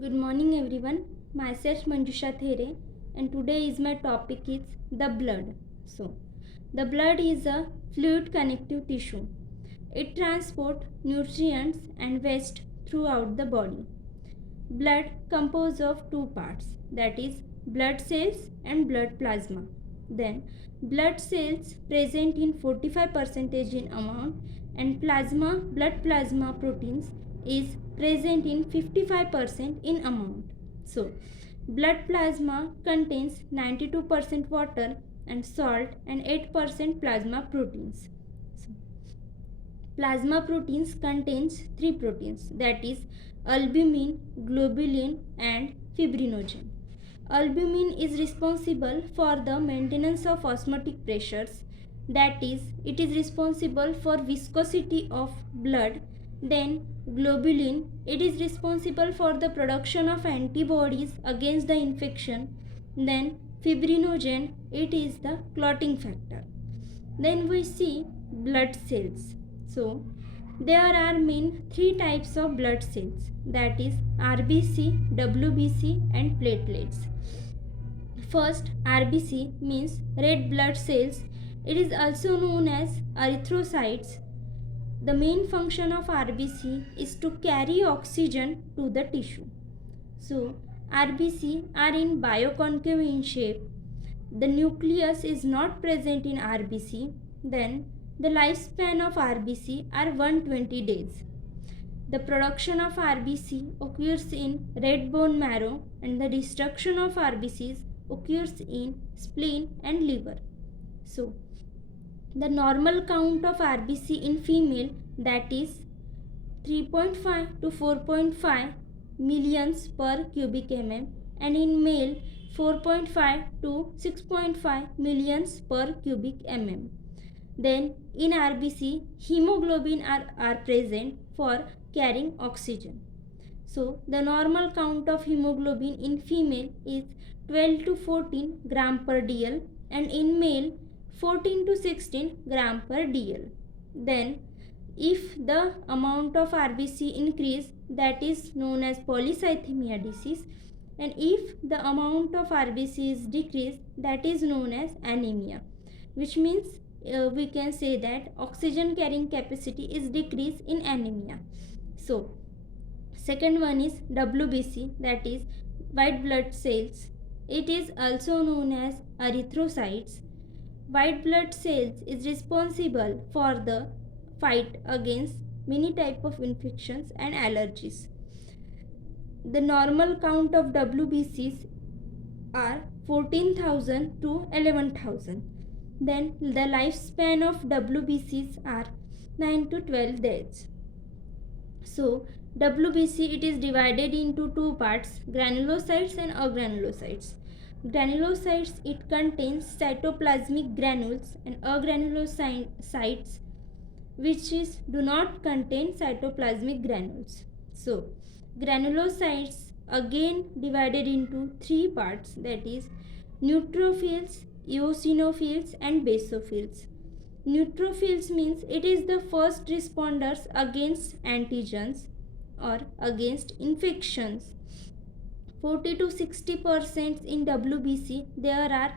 Good morning everyone. Myself Manjusha There and today is my topic is the blood. So, the blood is a fluid connective tissue. It transports nutrients and waste throughout the body. Blood composed of two parts, that is blood cells and blood plasma. Then blood cells present in 45% in amount and blood plasma proteins is present in 55% in amount. So blood plasma contains 92% water and salt and 8% plasma proteins. So, plasma proteins contains three proteins, that is albumin, globulin and fibrinogen. Albumin is responsible for the maintenance of osmotic pressures, that is it is responsible for viscosity of blood. Then globulin, it is responsible for the production of antibodies against the infection. Then fibrinogen, it is the clotting factor. Then we see blood cells. So there are main three types of blood cells, that is RBC, WBC and platelets. First, RBC means red blood cells. It is also known as erythrocytes. The main function of RBC is to carry oxygen to the tissue. So, RBC are in bioconcave in shape. The nucleus is not present in RBC. Then, the lifespan of RBC are 120 days. The production of RBC occurs in red bone marrow and the destruction of RBCs occurs in spleen and liver. So, the normal count of RBC in female, that is 3.5 to 4.5 millions per cubic mm, and in male 4.5 to 6.5 millions per cubic mm. Then in RBC, hemoglobin are present for carrying oxygen. So the normal count of hemoglobin in female is 12 to 14 gram per dl and in male 14 to 16 gram per dl. Then if the amount of RBC increase, that is known as polycythemia disease, and if the amount of RBC is decreased, that is known as anemia, which means we can say that oxygen carrying capacity is decreased in anemia. So second one is WBC, that is white blood cells. It is also known as erythrocytes. White blood cells is responsible for the fight against many type of infections and allergies. The normal count of WBCs are 14,000 to 11,000. Then the lifespan of WBCs are 9 to 12 days. So WBC, it is divided into two parts, granulocytes and agranulocytes. Granulocytes, it contains cytoplasmic granules, and agranulocytes which is do not contain cytoplasmic granules. So granulocytes again divided into three parts, that is neutrophils, eosinophils and basophils. Neutrophils means it is the first responders against antigens or against infections. 40 to 60% in WBC there are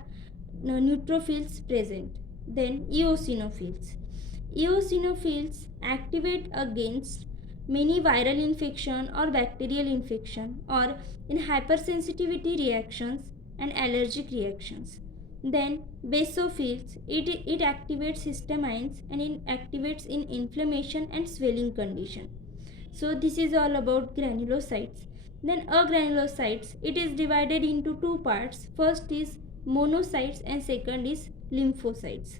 neutrophils present. Then eosinophils. Eosinophils activate against many viral infection or bacterial infection or in hypersensitivity reactions and allergic reactions. Then basophils, it activates histamines and it activates in inflammation and swelling condition. So this is all about granulocytes. Then agranulocytes, it is divided into two parts. First is monocytes and second is lymphocytes.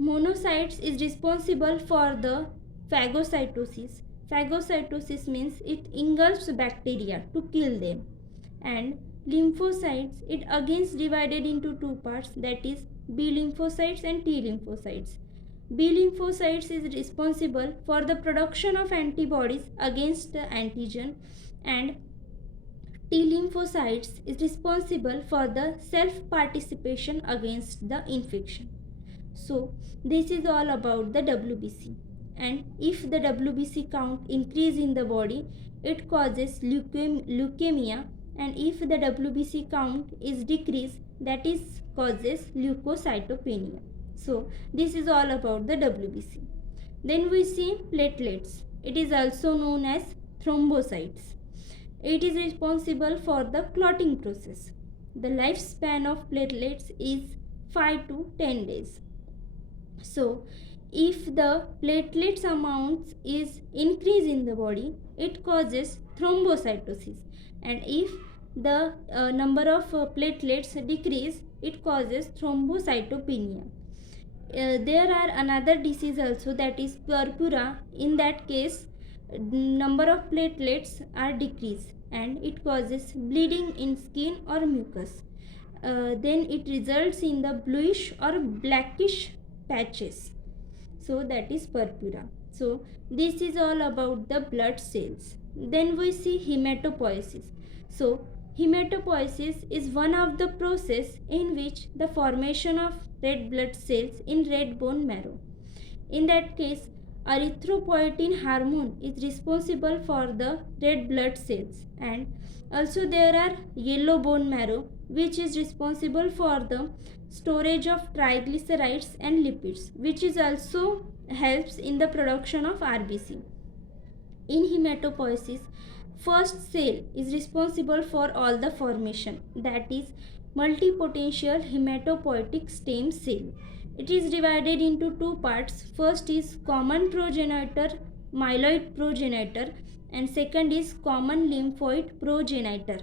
Monocytes is responsible for the phagocytosis. Phagocytosis means it engulfs bacteria to kill them. And lymphocytes, it again is divided into two parts, that is B lymphocytes and T lymphocytes. B lymphocytes is responsible for the production of antibodies against the antigen, and T lymphocytes is responsible for the self participation against the infection. So this is all about the WBC, and if the WBC count increase in the body, it causes leukemia, and if the WBC count is decreased, that is causes leukocytopenia. So this is all about the WBC. Then we see platelets. It is also known as thrombocytes. It is responsible for the clotting process. The lifespan of platelets is 5 to 10 days. So, if the platelets amount is increased in the body, it causes thrombocytosis, and if the number of platelets decrease, it causes thrombocytopenia. There are another disease also, that is purpura. In that case, number of platelets are decreased and it causes bleeding in skin or mucus. Then it results in the bluish or blackish patches. So that is purpura. So this is all about the blood cells. Then we see hematopoiesis. So hematopoiesis is one of the process in which the formation of red blood cells in red bone marrow. In that case, erythropoietin hormone is responsible for the red blood cells, and also there are yellow bone marrow, which is responsible for the storage of triglycerides and lipids, which is also helps in the production of RBC. In hematopoiesis, first cell is responsible for all the formation, that is multipotential hematopoietic stem cell. It is divided into two parts. First is common progenitor, myeloid progenitor, and second is common lymphoid progenitor.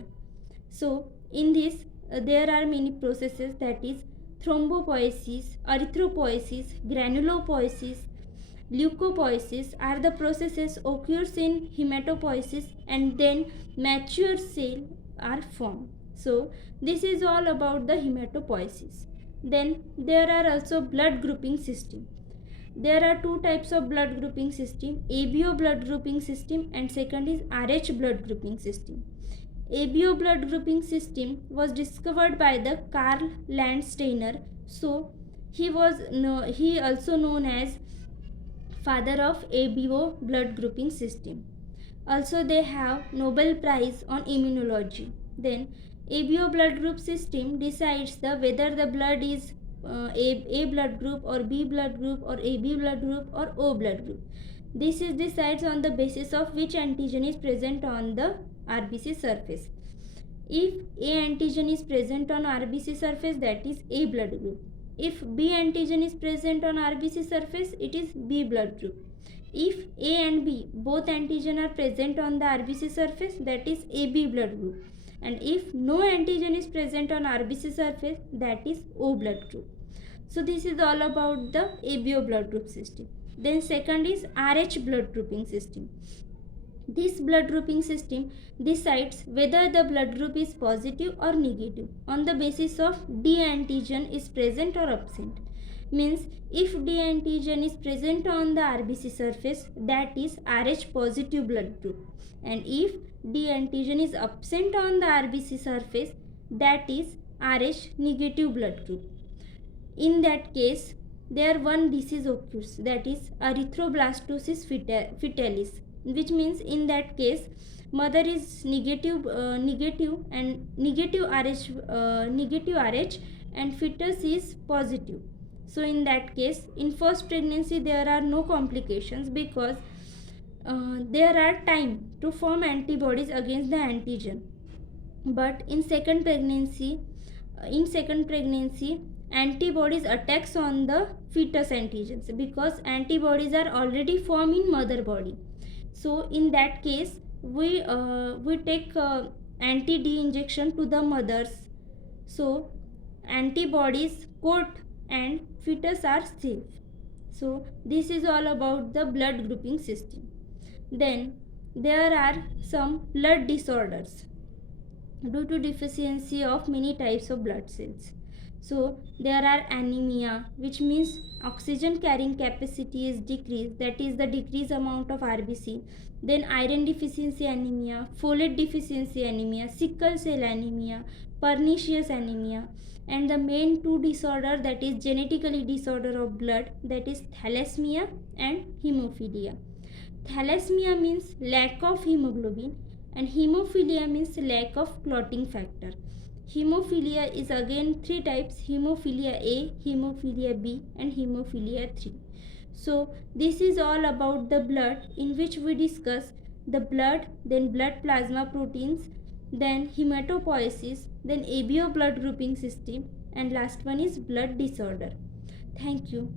So in this there are many processes, that is thrombopoiesis, erythropoiesis, granulopoiesis, leukopoiesis are the processes occurs in hematopoiesis, and then mature cell are formed. So this is all about the hematopoiesis. Then there are also blood grouping system. There are two types of blood grouping system, ABO blood grouping system and second is RH blood grouping system. ABO blood grouping system was discovered by the Karl Landsteiner. So he also known as father of ABO blood grouping system. Also they have Nobel Prize on immunology. Then ABO blood group system decides the whether the blood is A blood group or B blood group or AB blood group or O blood group. This is decides on the basis of which antigen is present on the RBC surface. If A antigen is present on RBC surface, that is A blood group. If B antigen is present on RBC surface, it is B blood group. If A and B both antigen are present on the RBC surface, that is AB blood group. And if no antigen is present on RBC surface, that is O blood group. So this is all about the ABO blood group system. Then second is RH blood grouping system. This blood grouping system decides whether the blood group is positive or negative on the basis of D antigen is present or absent. Means if D antigen is present on the RBC surface, that is RH positive blood group, and if D antigen is absent on the RBC surface, that is RH negative blood group. In that case, there one disease occurs, that is erythroblastosis fetalis, which means in that case mother is negative and negative RH and fetus is positive. So in that case, in first pregnancy there are no complications because there are time to form antibodies against the antigen. But in second pregnancy, antibodies attacks on the fetus antigens because antibodies are already formed in mother body. So in that case, we take anti-D injection to the mothers. So antibodies coat and fetus are safe. So this is all about the blood grouping system. Then there are some blood disorders due to deficiency of many types of blood cells. So there are anemia, which means oxygen carrying capacity is decreased, that is the decreased amount of RBC. Then iron deficiency anemia, folate deficiency anemia, sickle cell anemia, pernicious anemia, and the main two disorder, that is genetically disorder of blood, that is thalassemia and hemophilia. Thalassemia means lack of hemoglobin, and hemophilia means lack of clotting factor. Hemophilia is again three types: hemophilia A, hemophilia B, and hemophilia 3. So, this is all about the blood, in which we discuss the blood, then blood plasma proteins, then hematopoiesis, then ABO blood grouping system, and last one is blood disorder. Thank you.